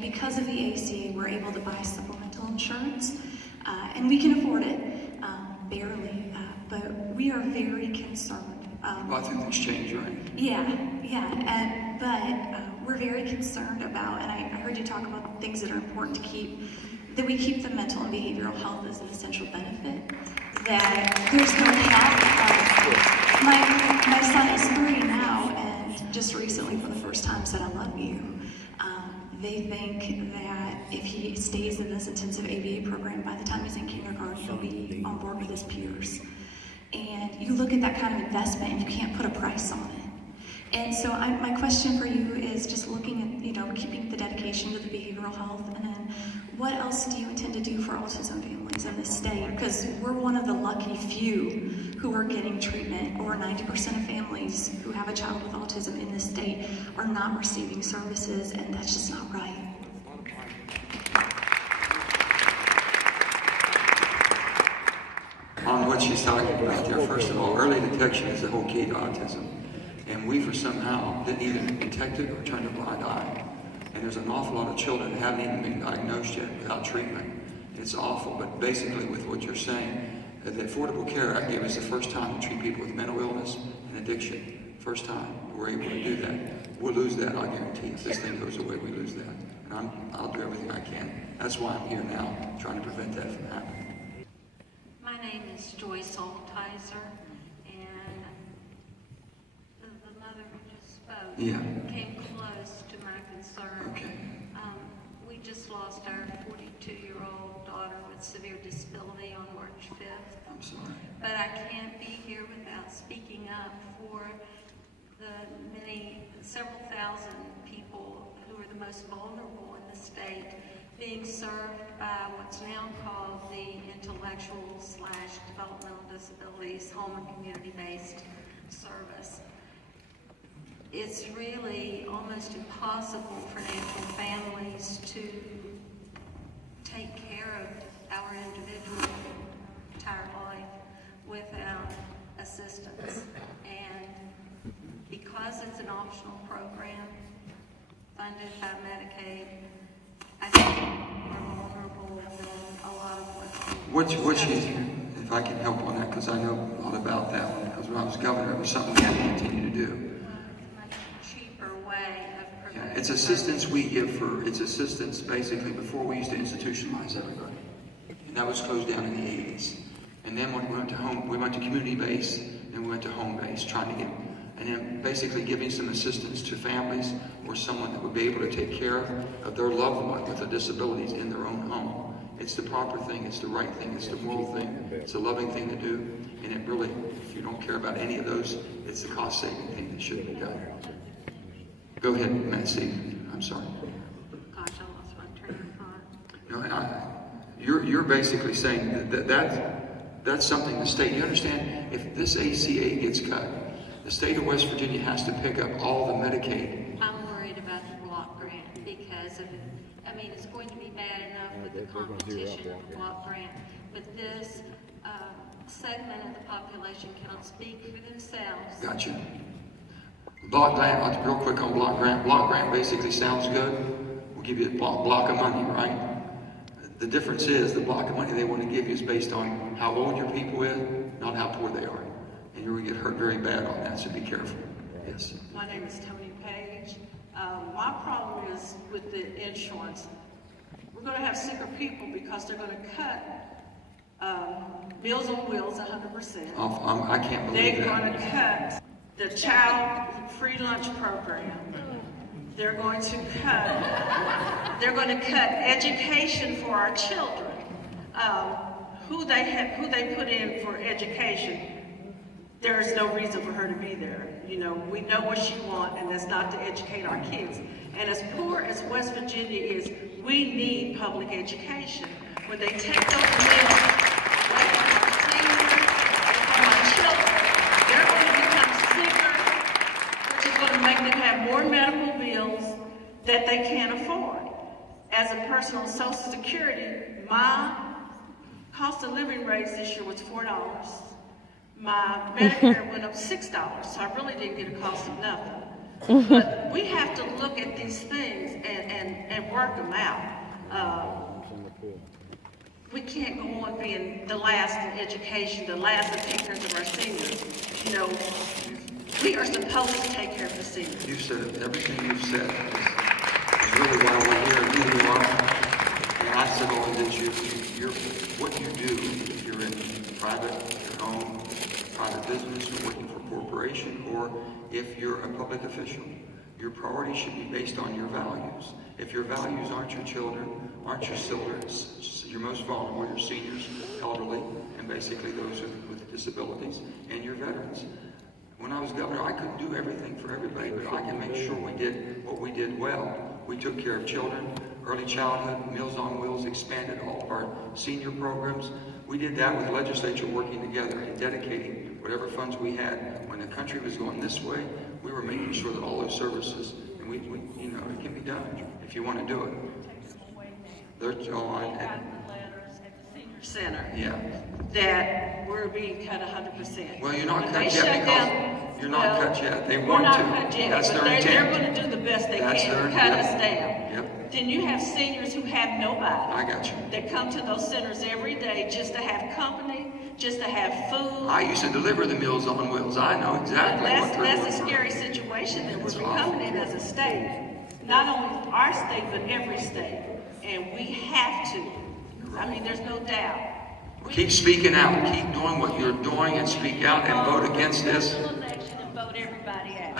Because of the ACA, we're able to buy supplemental insurance, and we can afford it, barely, but we are very concerned. Well, I think things change, right? But we're very concerned about, and I heard you talk about things that are important to keep, that we keep the mental and behavioral health as an essential benefit, that there's no cap. My son is 3 now, and just recently for the first time said, "I love you." They think that if he stays in this intensive ABA program, by the time he's in kindergarten, he'll be on board with his peers. And you look at that kind of investment and you can't put a price on it. And so my question for you is just looking at, keeping the dedication to the behavioral health, and then what else do you intend to do for autism families in this state? Because we're one of the lucky few who are getting treatment. Over 90% of families who have a child with autism in this state are not receiving services, and that's just not right. On what she's talking about there, first of all, early detection is the whole key to autism. And we, for somehow, didn't even detect it or turned a blind eye. And there's an awful lot of children that haven't even been diagnosed yet without treatment. It's awful, but basically with what you're saying, the Affordable Care Act gave us the first time to treat people with mental illness and addiction. First time we're able to do that. We'll lose that, I guarantee. If this thing goes away, we lose that. And I'll do everything I can. That's why I'm here now, trying to prevent that from happening. My name is Joyce Altizer, and the mother who just spoke came close to my concern. Okay. We just lost our 42-year-old daughter with severe disability on March 5th. I'm sorry. But I can't be here without speaking up for the several thousand people who are the most vulnerable in the state, being served by what's now called the intellectual/developmental disabilities home and community-based service. It's really almost impossible for natural families to take care of our individual entire life without assistance. And because it's an optional program funded by Medicaid, I think we're vulnerable in a lot of ways. If I can help on that, because I know a lot about that one, because when I was governor, it was something we had to continue to do. Much cheaper way of providing. It's assistance we give it's assistance basically before we used to institutionalize everybody. And that was closed down in the 80s. And then when we went to community-based, and we went to home-based, trying to get, and then basically giving some assistance to families or someone that would be able to take care of their loved one with a disabilities in their own home. It's the proper thing, it's the right thing, it's the moral thing, it's a loving thing to do, and it really, if you don't care about any of those, it's the cost-saving thing that should be done. Go ahead, Matt, I'm sorry. Gosh, I lost my train of thought. No, you're basically saying that's something the state, you understand, if this ACA gets cut, the state of West Virginia has to pick up all the Medicaid. I'm worried about the block grant because of it. I mean, it's going to be bad enough with the competition of the block grant, but this segment of the population cannot speak for themselves. Gotcha. Block grant, real quick on block grant. Block grant basically sounds good. We'll give you a block of money, right? The difference is the block of money they want to give you is based on how old your people is, not how poor they are. And you're going to get hurt very bad on that, so be careful. Yes. My name is Tony Page. My problem is with the insurance. We're going to have sicker people because they're going to cut Meals on Wheels 100%. I can't believe They're that. going to cut the child free lunch program. They're going to cut education for our children. Who they put in for education, there is no reason for her to be there. You know, we know what she wants, and that's not to educate our kids. And as poor as West Virginia is, we need public education. When they take those meals away from our seniors and from our children, they're going to become sicker, which is going to make them have more medical bills that they can't afford. As a person on Social Security, my cost of living raise this year was $4. My Medicare went up $6, so I really didn't get a cost of nothing. But we have to look at these things and work them out. We can't go on being the last in education, the last to take care of our seniors. You know, we are supposed to take care of the seniors. You've said it. Everything you've said is really why we're here, who you are. And I said all that you're what you do, if you're in private, your home, private business, or working for a corporation, or if you're a public official, your priorities should be based on your values. If your values aren't your children, aren't your your most vulnerable, your seniors, elderly, and basically those with disabilities, and your veterans. When I was governor, I couldn't do everything for everybody, but I can make sure we did what we did well. We took care of children, early childhood, Meals on Wheels, expanded all of our senior programs. We did that with the legislature working together and dedicating whatever funds we had. When the country was going this way, we were making sure that all those services, and we you know, it can be done if you want to do it. There's on. Center. Yeah. That we're being cut 100%. Well, you're not When cut they yet shut because down, you're not cut yet. They we're want not to. cut yet, That's but their they're intent. going to do the best they That's can their- to cut yep. us down. Yep. Then you have seniors who have nobody. I got you. That come to those centers every day just to have company, just to have food. I used to deliver the Meals on Wheels. I know exactly what they're That's a going through. scary situation that we're It's becoming in awful. as a state. Not only our state, but every state. And we have to. I mean, there's no doubt. Keep speaking out. Keep doing what you're doing and speak out and vote against this. Election and vote everybody out.